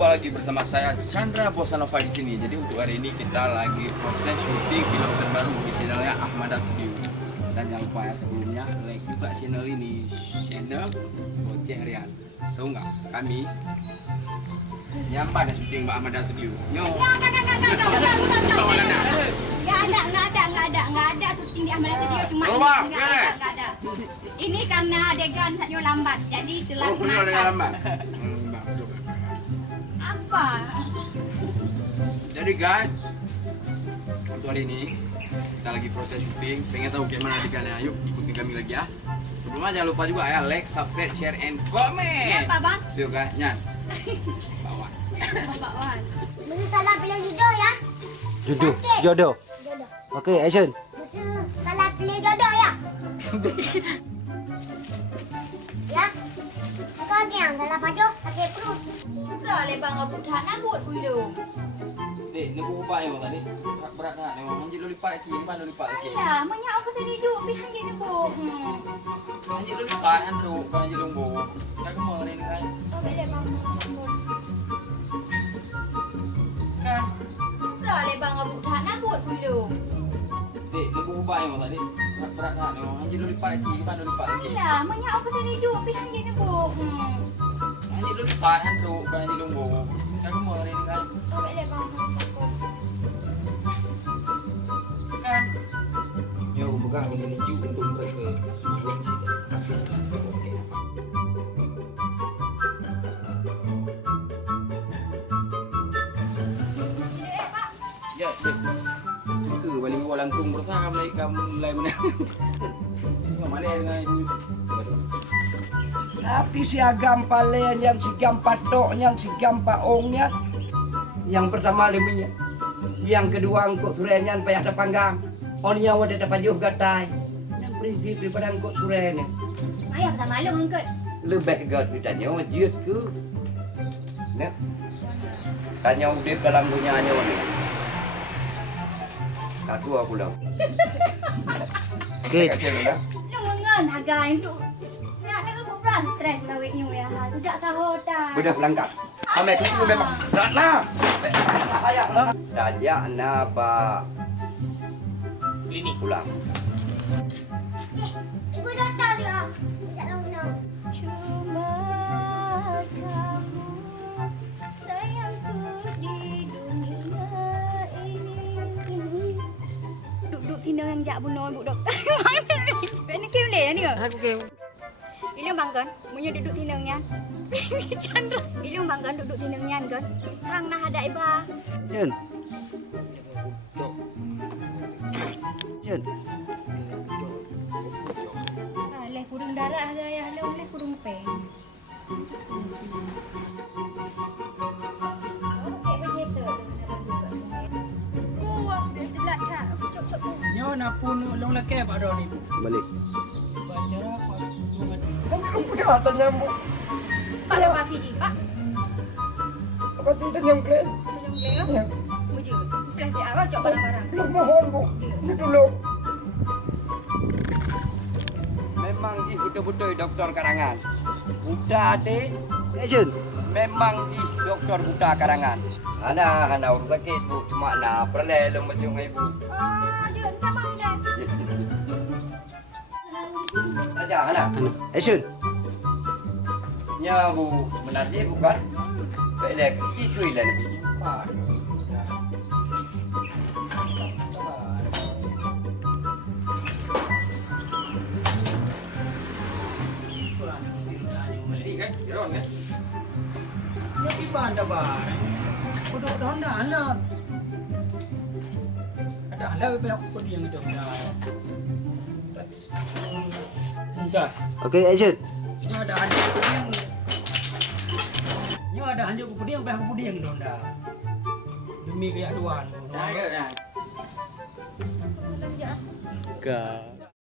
Jumpa lagi bersama saya Chandra Bosanova di sini. Jadi untuk hari ini kita lagi proses syuting film terbaru di channelnya Ahmada Studio. Dan jangan lupa ya sebelumnya like juga channel ini, channel Boceh Harian. Tahu nggak? Kami nyampa ada syuting Mbak Ahmada Studio. Yo. Nggak ada syuting di Ahmada Studio, cuma nggak ada. Ini karena adegan saknya lambat, jadi telat. Oh, ini adegan lambat. Apa? Jadi guys, untuk hari ini kita lagi proses syuting. Pengen tahu gimana adegannya? Yuk ikutin kami lagi ya. Sebelumnya jangan lupa juga ya like, subscribe, share, and comment. Apa bang? Yuk guys, nyan. Bawa. Bapak Wan. Mesti salah pilih jodoh ya. Jodoh. Jodoh. Okey, action. Mesti salah pilih jodoh ya. Ya. Kau yang salah baju pakai perut. Dah lebang rambut dah nambut dulu. Dek, ni aku ubah ya tadi. Berat tak? Memang anjir lu lipat lagi, gimana lu lipat lagi? Alah, banyak apa tadi juk pihan je nembuk. Anjir lu lipat kan bro, bukan anjir lu bro. Tak kemau ni kan? Oh, beda bang. Kan? Dah lebang rambut dah nambut dulu. Dek, ni aku ubah ya tadi. Berat tak? Memang anjir lu lipat lagi, gimana lu lipat lagi? Alah, banyak apa tadi juk pihan je nembuk. Anjir lu lipat kan bro, bukan anjir lu bro. Tak kemau ni kan? Oh, beda bang. Kan? Ya, aku pegang ini juga untuk mereka. Ya, ya. Ke balik gua langkung bersama kamu mulai mana? Mana dengan ibu? Tapi si agam palean yang si gam patoknya, si gam paongnya. Yang pertama leminya. Yang kedua angkut surenya payah ada panggang. Onnya wadah dapat jauh gatai. Yang prinsip daripada angkut surenya. Ayah sama malu angkat. Lebih gat ditanya wajib ke. Nah. Tanya udah dalam dunia nya ni. Katu aku lah. Okey. Lu mengan harga itu. Nak nak aku beran stres kawin you ya. Tujak sahur dah. Bedah pelangkat. Kami itu memang beratlah. Saja napa Klinik pulang. Ibu doktor dia. Jangan nak. Cuma kamu sayangku di dunia ini. Duduk tina yang jak bunuh ibu doktor. Mana ni kim le ni ke? Aku ke. Ilung bangkan, munyo duduk tina nyan. Chandra. Ilung bangkan duduk tina nyan kan. Kang nah ada iba. Jun. Jun. Leh kurung darah ada ya, leh kurung peng. Nyo na puno long laki ba daw ni Balik. bacara pa Ang pagkatan niya mo. Pada Pak Fidi, Pak. Kasi ito niyang plan. Tolong beliau. Muju. Kelas di awal cok barang-barang. Lumohon mo. Ditulog. Memang di betul-betul doktor karangan. Buta ate. Jun. Memang di doktor buta karangan. Hana urus sakit bu. Cuma na perlelong macam ibu. Dia entah mana. Aja Hana. Jun. Nya bu sebenarnya bukan. Baiklah itu ilah lebih. Ini kan, jeron kan? no iba anda ba kudu honda ala ada ala be aku ko yang itu na enggak Okey, action. nyo ada anda ko yang nyo ada anda ko yang be aku yang itu dah demi keaduan Nah, ya, nah. Tolong je. Ka.